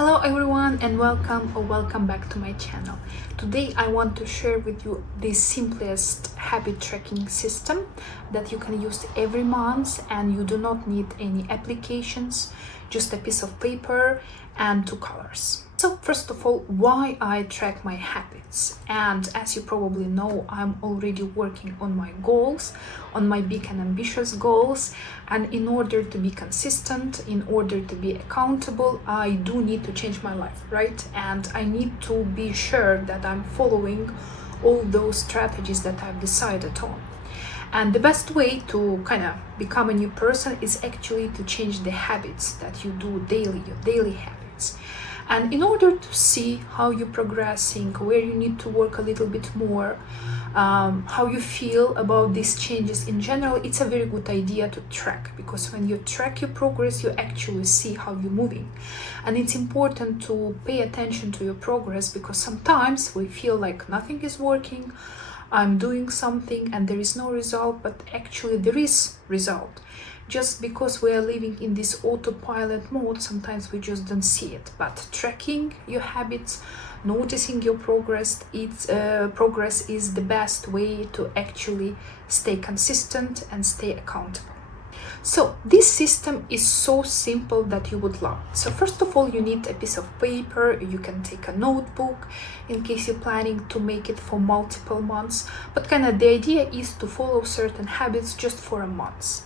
Hello everyone and welcome back to my channel. Today I want to share with you the simplest habit tracking system that you can use every month, and you do not need any applications, just a piece of paper and two colors. So first of all, why I track my habits. And as you probably know, I'm already working on my goals, on my big and ambitious goals. And in order to be consistent, in order to be accountable, I do need to change my life, right? And I need to be sure that I'm following all those strategies that I've decided on. And the best way to kind of become a new person is actually to change the habits that you do daily, your daily habits. And in order to see how you're progressing, where you need to work a little bit more, how you feel about these changes in general, it's a very good idea to track, because when you track your progress, you actually see how you're moving. And it's important to pay attention to your progress, because sometimes we feel like nothing is working, I'm doing something and there is no result, but actually there is result. Just because we are living in this autopilot mode, sometimes we just don't see it. But tracking your habits, noticing your progress, progress is the best way to actually stay consistent and stay accountable. So this system is so simple that you would love. So first of all, you need a piece of paper. You can take a notebook in case you're planning to make it for multiple months. But kind of the idea is to follow certain habits just for a month.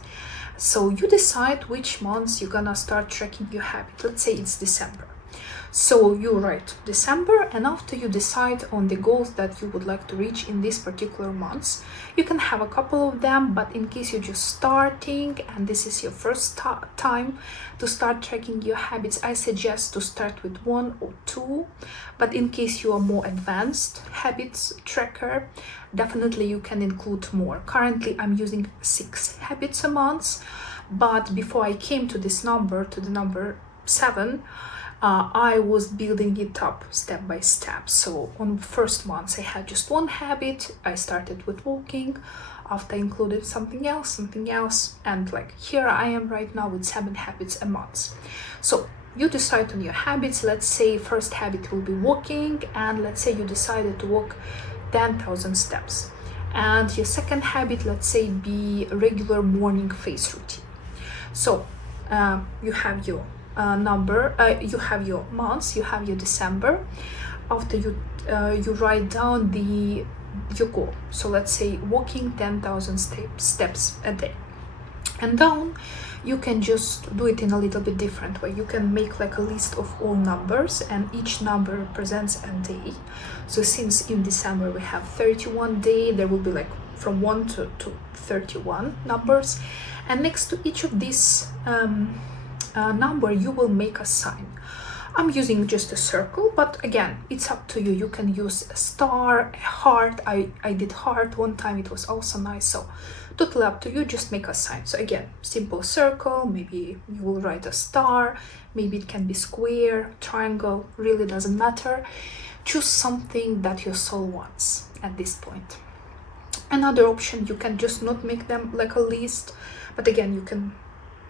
So you decide which months you're gonna start tracking your habit. Let's say it's December. So you write December, and after you decide on the goals that you would like to reach in this particular months, you can have a couple of them, but in case you're just starting and this is your first time to start tracking your habits, I suggest to start with 1 or 2. But in case you are more advanced habits tracker, definitely you can include more. Currently I'm using 6 habits a month, but before I came to this number, to the number 7, I was building it up step by step. So on the first month I had just 1 habit. I started with walking, after I included something else, and like here I am right now with 7 habits a month. So you decide on your habits. Let's say first habit will be walking, and let's say you decided to walk 10,000 steps. And your second habit, let's say, be regular morning face routine. So you have your you have your months, you have your December. After you write down your goal. So let's say walking 10,000 steps a day, and down you can just do it in a little bit different way. You can make like a list of all numbers, and each number represents a day. So since in December we have 31 day, there will be like from 1 to 31 numbers, and next to each of these number you will make a sign. I'm using just a circle, but again, it's up to you. You can use a star, a heart. I did heart one time, it was also nice. So totally up to you, just make a sign. So again, simple circle, maybe you will write a star, maybe it can be square, triangle, really doesn't matter. Choose something that your soul wants at this point. Another option, you can just not make them like a list, but again, you can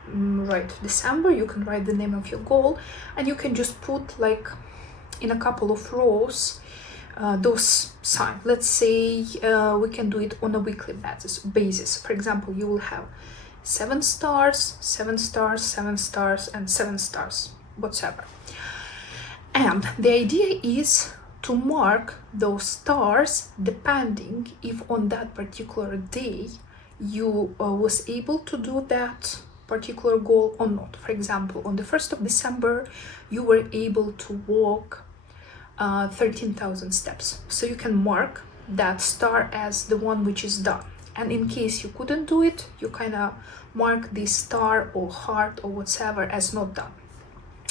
write December, you can write the name of your goal, and you can just put like in a couple of rows those signs. Let's say we can do it on a weekly basis. For example, you will have 7 stars, 7 stars, 7 stars, and 7 stars, whatever. And the idea is to mark those stars depending if on that particular day you was able to do that particular goal or not. For example, on the 1st of December you were able to walk 13,000 steps, so you can mark that star as the one which is done. And in case you couldn't do it, you kind of mark this star or heart or whatever as not done.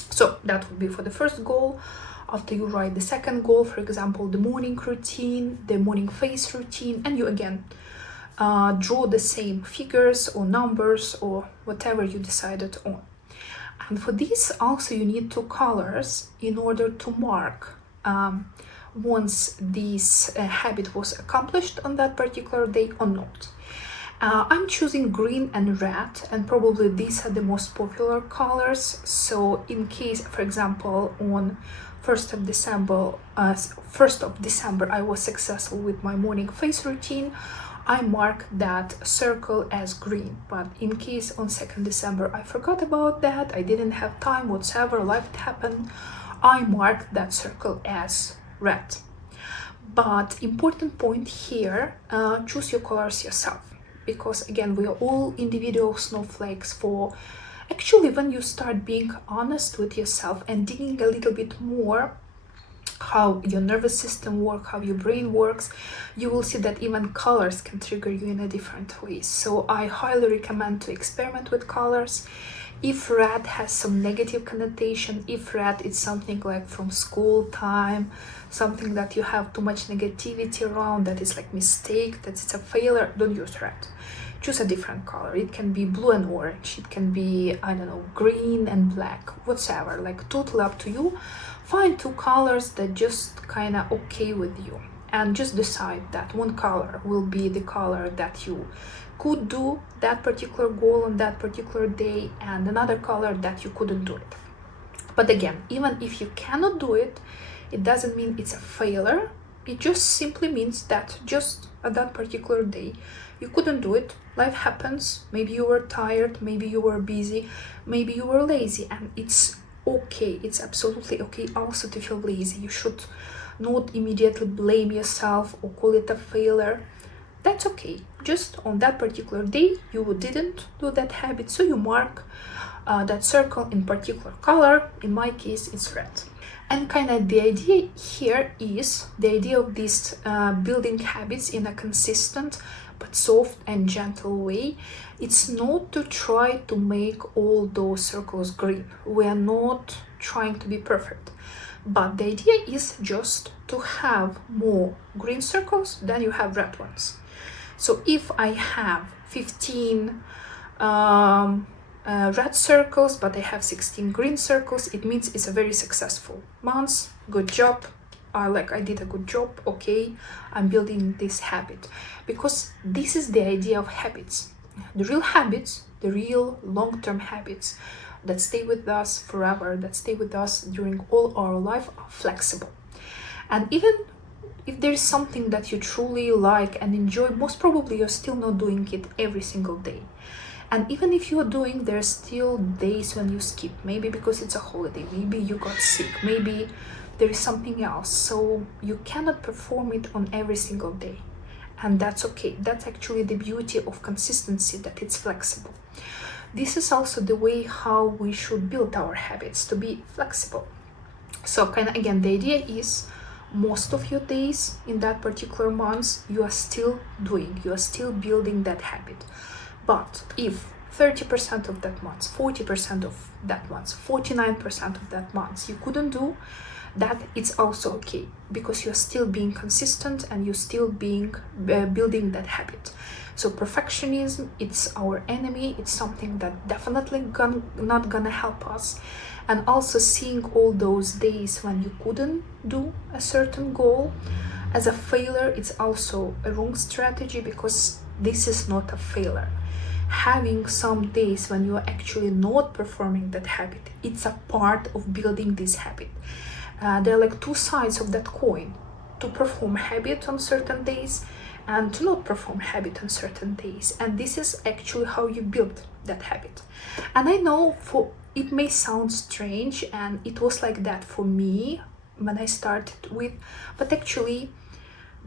So that would be for the first goal. After you write the second goal, for example, the morning routine, the morning face routine, and you again draw the same figures or numbers or whatever you decided on. And for this also you need 2 colors in order to mark once this habit was accomplished on that particular day or not. I'm choosing green and red, and probably these are the most popular colors. So in case, for example, on 1st of December I was successful with my morning face routine, I mark that circle as green. But in case on 2nd December I forgot about that, I didn't have time, whatsoever, life happened, I mark that circle as red. But important point here, choose your colors yourself, because again, we are all individual snowflakes. For actually, when you start being honest with yourself and digging a little bit more how your nervous system works, how your brain works, you will see that even colors can trigger you in a different way. So I highly recommend to experiment with colors. If red has some negative connotation, if red is something like from school time, something that you have too much negativity around, that is like mistake, that it's a failure, don't use red. Choose a different color. It can be blue and orange, it can be, I don't know, green and black, whatever, like totally up to you. Find two colors that just kind of okay with you, and just decide that one color will be the color that you could do that particular goal on that particular day, and another color that you couldn't do it. But again, even if you cannot do it, it doesn't mean it's a failure. It just simply means that just at that particular day you couldn't do it. Life happens. Maybe you were tired, maybe you were busy, maybe you were lazy, and it's okay. It's absolutely okay also to feel lazy. You should not immediately blame yourself or call it a failure. That's okay. Just on that particular day you didn't do that habit, so you mark that circle in particular color. In my case it's red. And kind of the idea here is the idea of these building habits in a consistent but soft and gentle way. It's not to try to make all those circles green. We are not trying to be perfect, but the idea is just to have more green circles than you have red ones. So if I have 15 red circles but I have 16 green circles, it means it's a very successful month. Good job. I did a good job. Okay, I'm building this habit, because this is the idea of habits. The real habits, the real long-term habits that stay with us forever, that stay with us during all our life, are flexible. And even if there is something that you truly like and enjoy, most probably you're still not doing it every single day. And even if you're doing, there are still days when you skip, maybe because it's a holiday, maybe you got sick, maybe there is something else. So you cannot perform it on every single day. And that's okay. That's actually the beauty of consistency, that it's flexible. This is also the way how we should build our habits, to be flexible. So kind of again, the idea is most of your days in that particular month you are still building that habit. But if 30% of that month, 40% of that month, 49% of that month you couldn't do, that it's also okay, because you're still being consistent and you're still being building that habit. So perfectionism, it's our enemy. It's something that definitely not gonna help us. And also seeing all those days when you couldn't do a certain goal as a failure, it's also a wrong strategy, because this is not a failure. Having some days when you are actually not performing that habit, it's a part of building this habit. There are like two sides of that coin: to perform habit on certain days and to not perform habit on certain days. And this is actually how you build that habit. And I know it may sound strange, and it was like that for me when I started with, but actually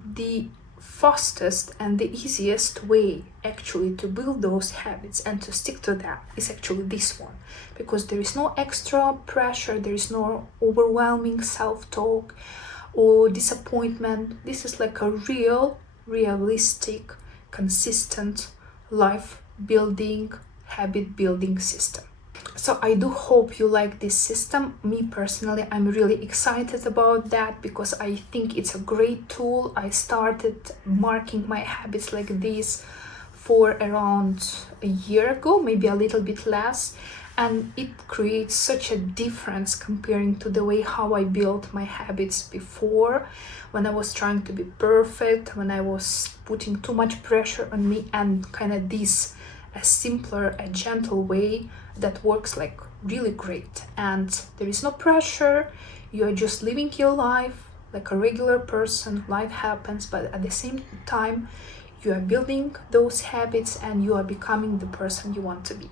the fastest and the easiest way actually to build those habits and to stick to that is actually this one, because there is no extra pressure, there is no overwhelming self-talk or disappointment. This is like a realistic, consistent life building, habit building system. So I do hope you like this system. Me personally, I'm really excited about that, because I think it's a great tool. I started marking my habits like this for around a year ago, maybe a little bit less, and it creates such a difference comparing to the way how I built my habits before, when I was trying to be perfect, when I was putting too much pressure on me, and kind of this a simpler, a gentle way that works like really great. And there is no pressure, you are just living your life like a regular person. Life happens, but at the same time you are building those habits and you are becoming the person you want to be.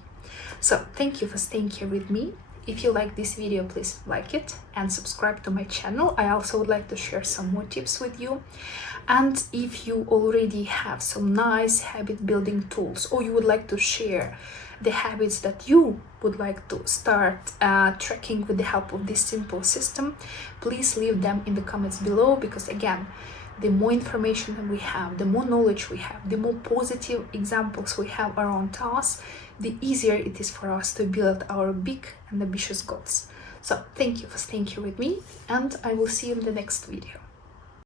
So thank you for staying here with me. If you like this video, please like it and subscribe to my channel. I also would like to share some more tips with you. And if you already have some nice habit building tools, or you would like to share the habits that you would like to start tracking with the help of this simple system, please leave them in the comments below, because again, the more information that we have, the more knowledge we have, the more positive examples we have around us, the easier it is for us to build our big and ambitious goals. So thank you for staying here with me, and I will see you in the next video.